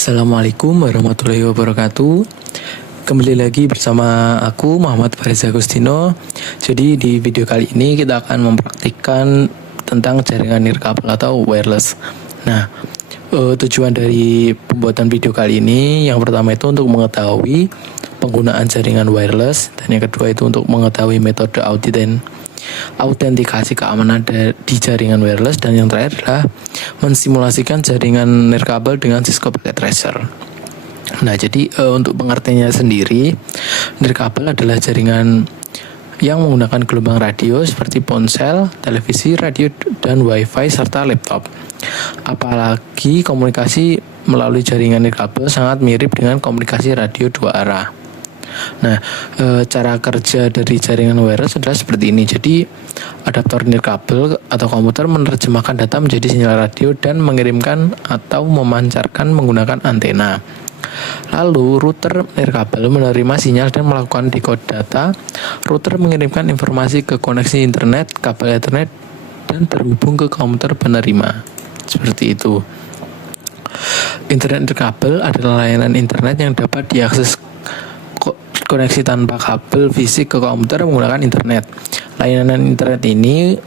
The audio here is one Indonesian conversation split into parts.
Assalamualaikum warahmatullahi wabarakatuh. Kembali lagi bersama aku Muhammad Faris Agustino. Jadi di video kali ini kita akan mempraktikkan tentang jaringan nirkabel atau wireless. Nah, tujuan dari pembuatan video kali ini yang pertama itu untuk mengetahui penggunaan jaringan wireless, dan yang kedua itu untuk mengetahui metode audit dan autentikasi keamanan di jaringan wireless, dan yang terakhir adalah mensimulasikan jaringan nirkabel dengan Cisco Packet Tracer. Nah, jadi untuk pengertiannya sendiri, nirkabel adalah jaringan yang menggunakan gelombang radio seperti ponsel, televisi, radio, dan wifi serta laptop. Apalagi komunikasi melalui jaringan nirkabel sangat mirip dengan komunikasi radio dua arah. Nah, cara kerja dari jaringan wireless adalah seperti ini. Jadi, adaptor nirkabel atau komputer menerjemahkan data menjadi sinyal radio dan mengirimkan atau memancarkan menggunakan antena. Lalu, router nirkabel menerima sinyal dan melakukan decode data. Router mengirimkan informasi ke koneksi internet, kabel Ethernet, dan terhubung ke komputer penerima. Seperti itu. Internet nirkabel adalah layanan internet yang dapat diakses koneksi tanpa kabel fisik ke komputer menggunakan internet. Layanan internet ini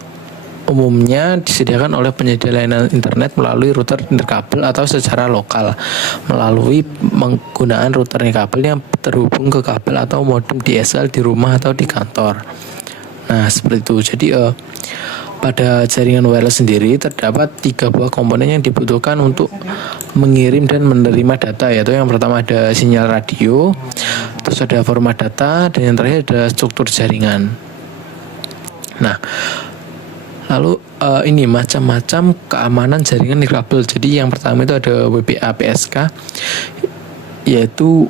umumnya disediakan oleh penyedia layanan internet melalui router nirkabel atau secara lokal melalui penggunaan router nirkabel yang terhubung ke kabel atau modem DSL di rumah atau di kantor. Nah, seperti itu. Jadi pada jaringan wireless sendiri terdapat 3 buah komponen yang dibutuhkan untuk mengirim dan menerima data, yaitu yang pertama ada sinyal radio, terus ada format data, dan yang terakhir ada struktur jaringan. Nah, lalu ini macam-macam keamanan jaringan nirkabel. Jadi yang pertama itu ada WPA PSK, yaitu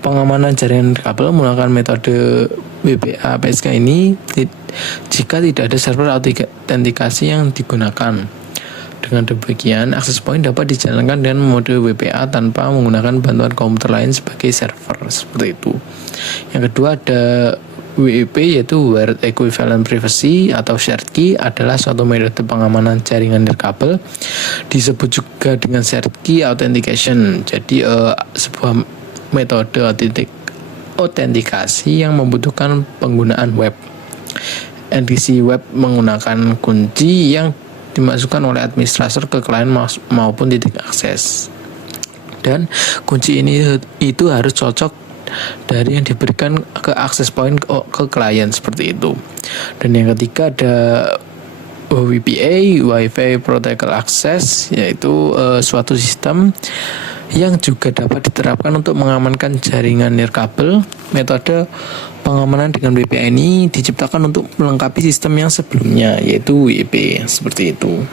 pengamanan jaringan nirkabel menggunakan metode WPA PSK ini jika tidak ada server autentikasi yang digunakan. Dengan demikian, akses point dapat dijalankan dengan mode WPA tanpa menggunakan bantuan komputer lain sebagai server, seperti itu. Yang kedua ada WEP, yaitu Wired Equivalent Privacy atau shared key, adalah suatu metode pengamanan jaringan nirkabel, disebut juga dengan shared key authentication. Jadi sebuah metode autentikasi yang membutuhkan penggunaan web. Edisi web menggunakan kunci yang dimasukkan oleh administrator ke klien maupun titik akses. Dan kunci ini itu harus cocok dari yang diberikan ke access point ke klien, seperti itu. Dan yang ketiga ada WPA, Wi-Fi Protocol Access, yaitu suatu sistem yang juga dapat diterapkan untuk mengamankan jaringan nirkabel. Metode pengamanan dengan WPA ini diciptakan untuk melengkapi sistem yang sebelumnya, yaitu WEP, seperti itu.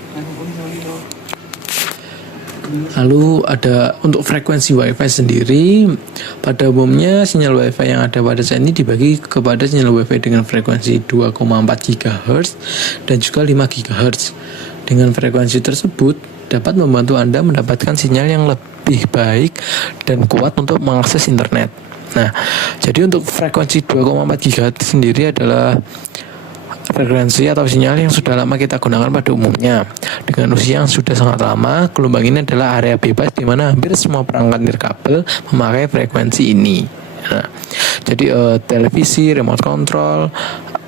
Lalu ada untuk frekuensi Wi-Fi sendiri, pada umumnya sinyal Wi-Fi yang ada pada saat ini dibagi kepada sinyal Wi-Fi dengan frekuensi 2,4 GHz dan juga 5 GHz. Dengan frekuensi tersebut dapat membantu Anda mendapatkan sinyal yang lebih baik dan kuat untuk mengakses internet. Nah, jadi untuk frekuensi 2,4 GHz sendiri adalah frekuensi atau sinyal yang sudah lama kita gunakan pada umumnya. Dengan usia yang sudah sangat lama, gelombang ini adalah area bebas di mana hampir semua perangkat nirkabel memakai frekuensi ini. Nah, jadi televisi, remote control,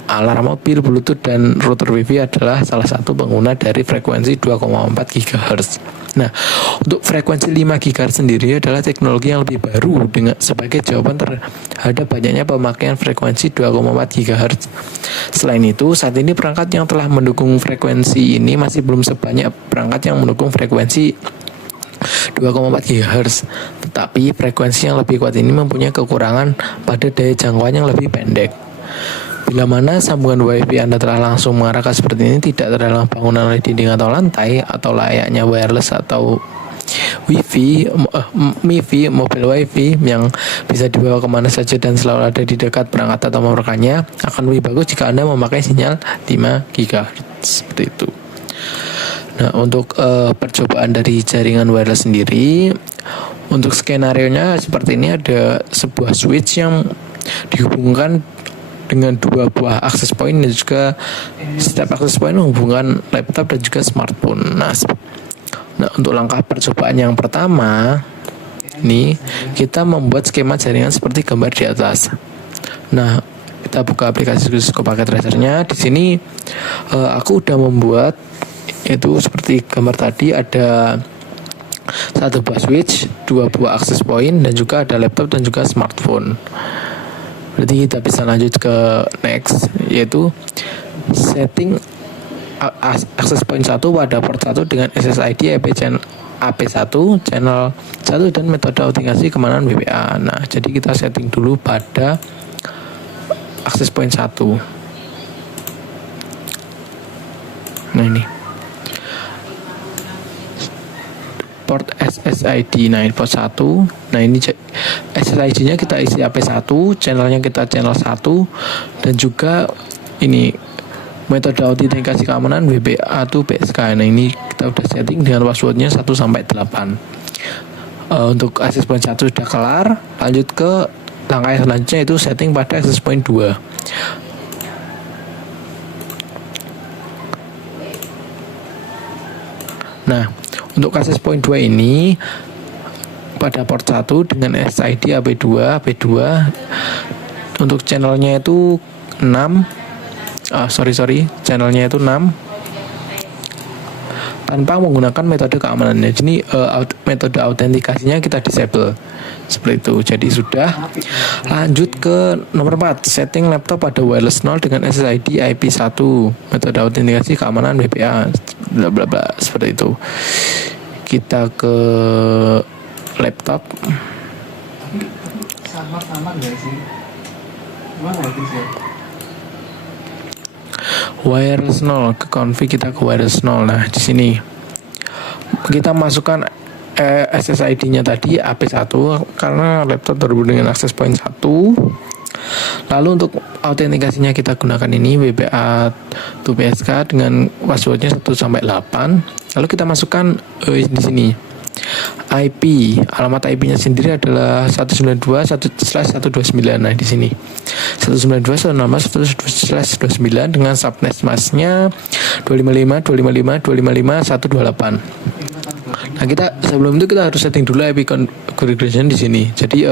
alarm mobil, Bluetooth, dan router Wi-Fi adalah salah satu pengguna dari frekuensi 2,4 GHz. Nah, untuk frekuensi 5 GHz sendiri adalah teknologi yang lebih baru sebagai jawaban terhadap banyaknya pemakaian frekuensi 2,4 GHz. Selain itu, saat ini perangkat yang telah mendukung frekuensi ini masih belum sebanyak perangkat yang mendukung frekuensi 2,4 GHz. Tetapi frekuensi yang lebih kuat ini mempunyai kekurangan pada daya jangkauan yang lebih pendek. Bila mana sambungan Wi-Fi Anda telah langsung mengarah ke seperti ini, tidak terdalam bangunan oleh dinding atau lantai, atau layaknya wireless atau MiFi, mobil Wi-Fi yang bisa dibawa kemana saja dan selalu ada di dekat perangkat atau merekatnya, akan lebih bagus jika Anda memakai sinyal 5 GHz, seperti itu. Nah, untuk percobaan dari jaringan wireless sendiri, untuk skenario-nya seperti ini. Ada sebuah switch yang dihubungkan dengan 2 buah access point, dan juga setiap access point menghubungkan laptop dan juga smartphone. Nah, Nah, untuk langkah percobaan yang pertama ini kita membuat skema jaringan seperti gambar di atas. Nah, kita buka aplikasi Cisco Packet Tracernya. Di sini aku udah membuat itu seperti gambar tadi, ada satu buah switch, dua buah access point, dan juga ada laptop dan juga smartphone. Berarti kita bisa lanjut ke next, yaitu setting access point 1 pada port 1 dengan SSID AP1, channel 1, dan metode autentikasi keamanan WPA. Nah, jadi kita setting dulu pada access point 1. Nah, ini port SSID. Nah, ini port 1. Nah, ini SSID-nya kita isi AP1, channelnya kita channel 1, dan juga ini metode autentikasi keamanan WPA2 PSK. Nah, ini kita udah setting dengan passwordnya 1 sampai 8. Untuk access point 1 sudah kelar. Lanjut ke langkah yang selanjutnya, itu setting pada access point 2. Nah, untuk access point 2 ini pada port 1 dengan SID AP2. Untuk channelnya itu 6. Channelnya itu 6 tanpa menggunakan metode keamanannya. Jadi metode autentikasinya kita disable seperti itu. Jadi sudah. Lanjut ke nomor 4, setting laptop pada wireless 0 dengan SSID IP1, metode autentikasi keamanan WPA, bla bla bla, seperti itu. Kita ke laptop. Sama enggak sih? Wireless 0, ke config kita ke wireless 0. Nah, di sini kita masukkan SSID-nya tadi AP1 karena laptop terhubung dengan access point 1. Lalu untuk autentikasinya kita gunakan ini WPA2 PSK dengan passwordnya 1 sampai 8. Lalu kita masukkan di sini IP, alamat IP-nya sendiri adalah 192.1/129. Nah, di sini 192.168.129 dengan subnet masknya 255.255.255.128. Nah, kita sebelum itu kita harus setting dulu IP configuration di sini. Jadi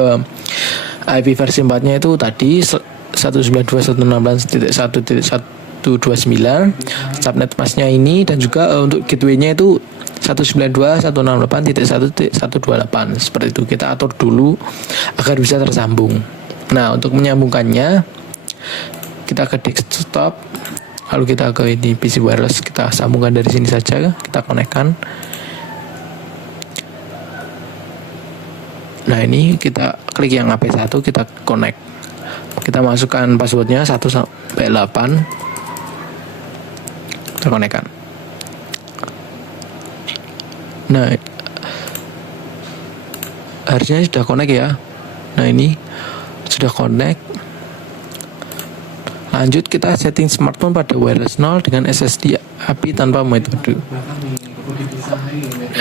IP versi 4-nya itu tadi 192.168.1.129, subnet masknya ini, dan juga untuk gateway-nya itu 192.168.1.128. Seperti itu kita atur dulu agar bisa tersambung. Nah, untuk menyambungkannya kita ke desktop, lalu kita ke ini PC wireless, kita sambungkan dari sini saja, kita konekkan. Nah, ini kita klik yang AP1, kita connect. Kita masukkan passwordnya 1 sampai 8. Kita konekkan. Nah, harusnya sudah connect ya. Nah, ini sudah connect. Lanjut kita setting smartphone pada wireless 0 dengan SSD API tanpa metode.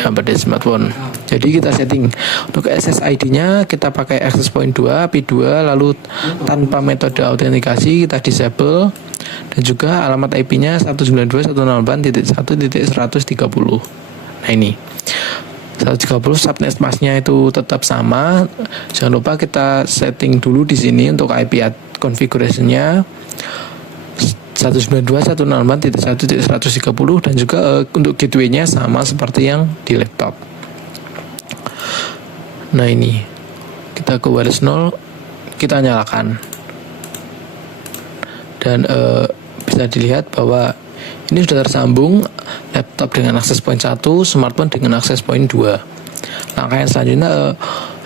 Nah, pada smartphone. Jadi kita setting untuk SSID-nya kita pakai access point 2, API 2, lalu tanpa metode autentikasi kita disable, dan juga alamat IP-nya 192.168.1.130. Nah, ini 130 subnet masknya itu tetap sama. Jangan lupa kita setting dulu di sini untuk IP configuration-nya 192.168.1.130, dan juga untuk gateway-nya sama seperti yang di laptop. Nah, ini kita ke wireless 0, kita nyalakan, dan bisa dilihat bahwa ini sudah tersambung laptop dengan access point 1, smartphone dengan access point 2. Langkah yang selanjutnya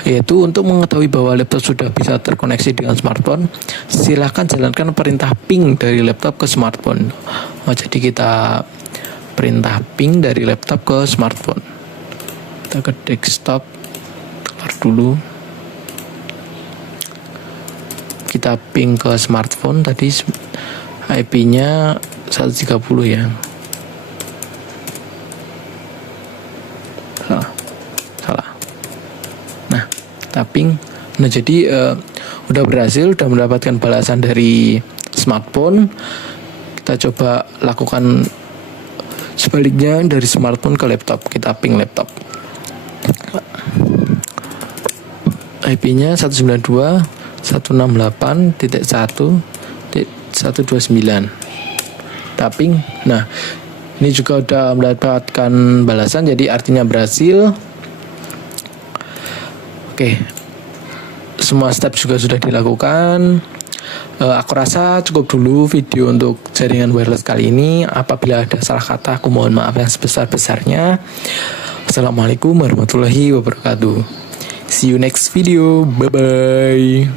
yaitu untuk mengetahui bahwa laptop sudah bisa terkoneksi dengan smartphone, silahkan jalankan perintah ping dari laptop ke smartphone. Jadi kita perintah ping dari laptop ke smartphone. Kita ke desktop, keluar dulu. Kita ping ke smartphone, tadi IP-nya 130 ya. Salah. Nah, tapping. Nah, jadi udah berhasil, udah mendapatkan balasan dari smartphone. Kita coba lakukan Sebaliknya dari smartphone ke laptop, kita ping laptop. IP-nya 192.168.1.129. Tapping. Nah, ini juga udah mendapatkan balasan, jadi artinya berhasil. Oke, semua step juga sudah dilakukan. Aku rasa cukup dulu video untuk jaringan wireless kali ini. Apabila ada salah kata, aku mohon maaf yang sebesar-besarnya. Assalamualaikum warahmatullahi wabarakatuh. See you next video. Bye-bye.